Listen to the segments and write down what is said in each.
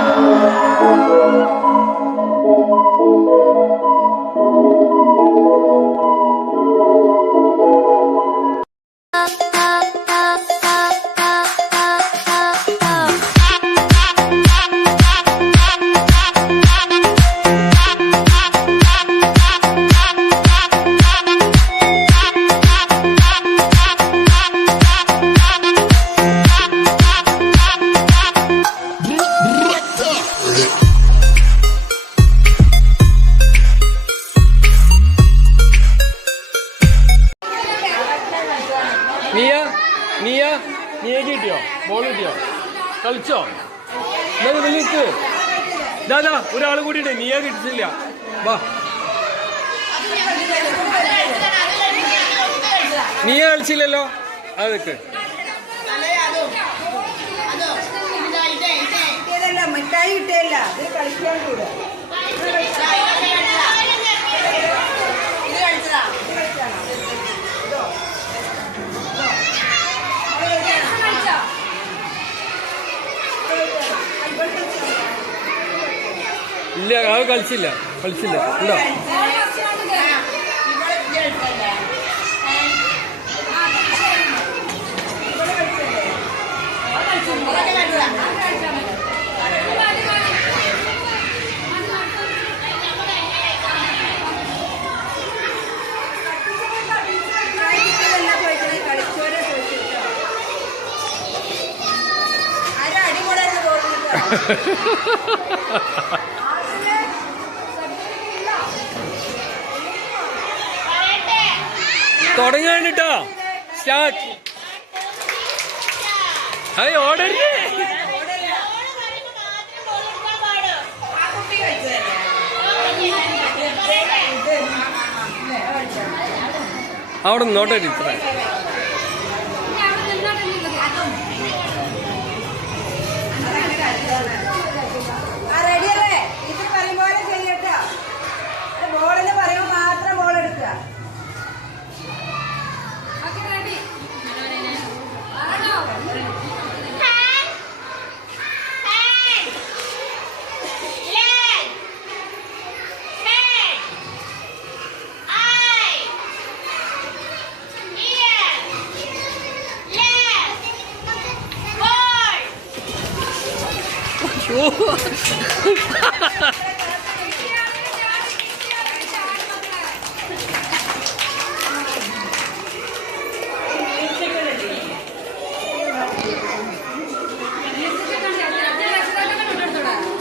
Thank you. നീയ നീയ നീ കിട്ടിയോ? Ball കിട്ടിയോ? കളിച്ചോ? എന്നാ നിങ്ങൾ നിൽക്ക് ദാദാ ഒരാൾ കൂടിയുണ്ട്. നീയ കിട്ടിച്ചില്ല വാ. നീയ കളിച്ചില്ലല്ലോ. അതൊക്കെ മിഠായി കിട്ടിയല്ല. ഇത് കളിക്കാൻ കൂടെ. ഇല്ല അത് കളിച്ചില്ല. കളിച്ചില്ല. ഉണ്ടോ? കളിച്ചതല്ല ചോദിച്ചത് കളിച്ചോരെ ചോദിച്ചിട്ടോ ആരും അടികൂടാന്ന് തോന്നുന്നു കേട്ടോ സ്റ്റാർട്ട്. അത് ഓടരുത്. അവിടെ നിന്നോട്ടെ ടീച്ചറെ. ആ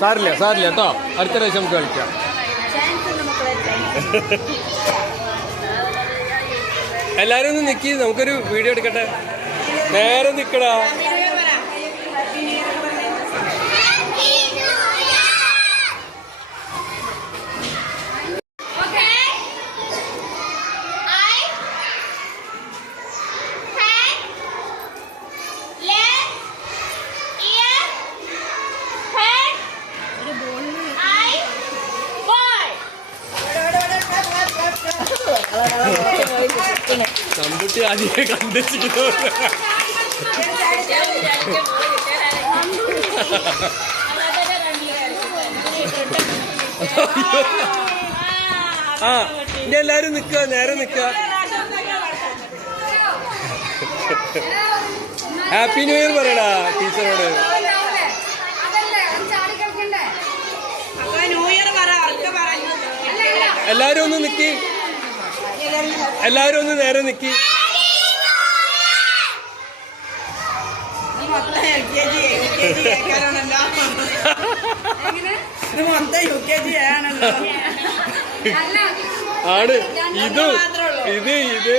സാരില്ല സാരില്ല കേട്ടോ. അടുത്ത പ്രാവശ്യം നമുക്ക് കളിക്കാം. എല്ലാരും ഒന്ന് നിക്കി നമുക്കൊരു വീഡിയോ എടുക്കട്ടെ? നേരെ നിക്കടാ. കണ്ടിച്ചിട്ട് ആ ഇനി എല്ലാരും നിക്ക നേരെ നിക്ക ഹാപ്പി ന്യൂ ഇയർ പറയടാ ടീച്ചറോട്. എല്ലാരും ഒന്ന് നിക്കി. എല്ലാരും ഒന്ന് നേരെ നിൽക്കി ഇത് മൊത്തം L K G U K G കേൾക്കാനാണല്ലോ ഇത് മൊത്തം യു കെ ജി ആണല്ലോ ആണ്. ഇത് ഇത് ഇത്.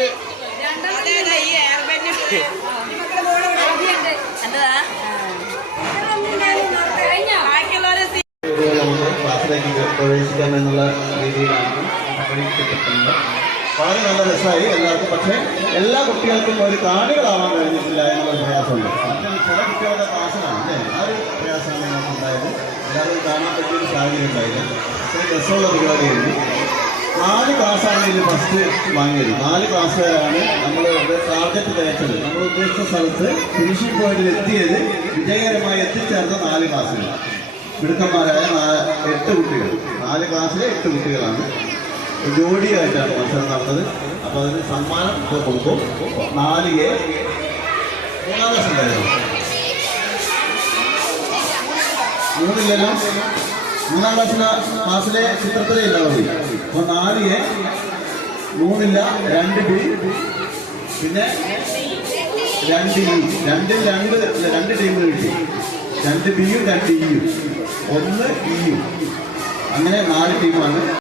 ക്ലാസ്സിലേക്ക് പ്രവേശിക്കാം എന്നുള്ള രീതിയിലാണ്. പഠിപ്പിച്ചിട്ടുണ്ട് വളരെ നല്ല രസമായി എല്ലാവർക്കും. പക്ഷേ എല്ലാ കുട്ടികൾക്കും ഒരു കാണികളാവാൻ കഴിഞ്ഞിട്ടില്ല എന്നുള്ള പ്രയാസമുണ്ട്. ചില കുട്ടികളുടെ പാഷനാണ് അല്ലേ? ആ ഒരു പ്രയാസമാണ് ഞങ്ങൾക്ക് ഉണ്ടായത് എല്ലാവരും കാണാൻ പറ്റിയൊരു സാഹചര്യം ഉണ്ടായില്ല. അത്രയും രസമുള്ള പരിപാടിയായിരുന്നു നാല് ക്ലാസ്സാണ് ഇതിൽ ഫസ്റ്റ് വാങ്ങിയത്. നാല് ക്ലാസ്സുകാരാണ് നമ്മൾ ടാർഗറ്റ് തയ്ച്ചത്. നമ്മൾ ഉദ്ദേശിച്ച സ്ഥലത്ത് ഫിനിഷിംഗ് പോയിന്റിൽ എത്തിയത് വിജയകരമായി എത്തിച്ചേർന്ന നാല് ക്ലാസ്സുകൾ. മിടുക്കന്മാരായ എട്ട് കുട്ടികൾ. നാല് ക്ലാസ്സിലെ എട്ട് കുട്ടികളാണ്. ജോഡിയായിട്ടാണ് മത്സരം നടന്നത്. അപ്പൊ അതിന് സമ്മാനം ഇപ്പൊ കൊടുക്കും. നാല് എ. മൂന്നാം ക്ലാസ് മൂന്നില്ലല്ലോ? മൂന്നാം ക്ലാസ്സിലെ ക്ലാസ്സിലെ ചിത്രത്തിലേ ഉണ്ടാവുള്ളൂ അപ്പൊ നാല് എ. മൂന്നില്ല രണ്ട് ബി. പിന്നെ രണ്ട് ഇ. രണ്ടിൽ രണ്ട് രണ്ട് ടീമുകൾ കിട്ടി. രണ്ട് ബിയും രണ്ട് ഇയും ഒന്ന് ഇയും അങ്ങനെ നാല് ടീമാണ്.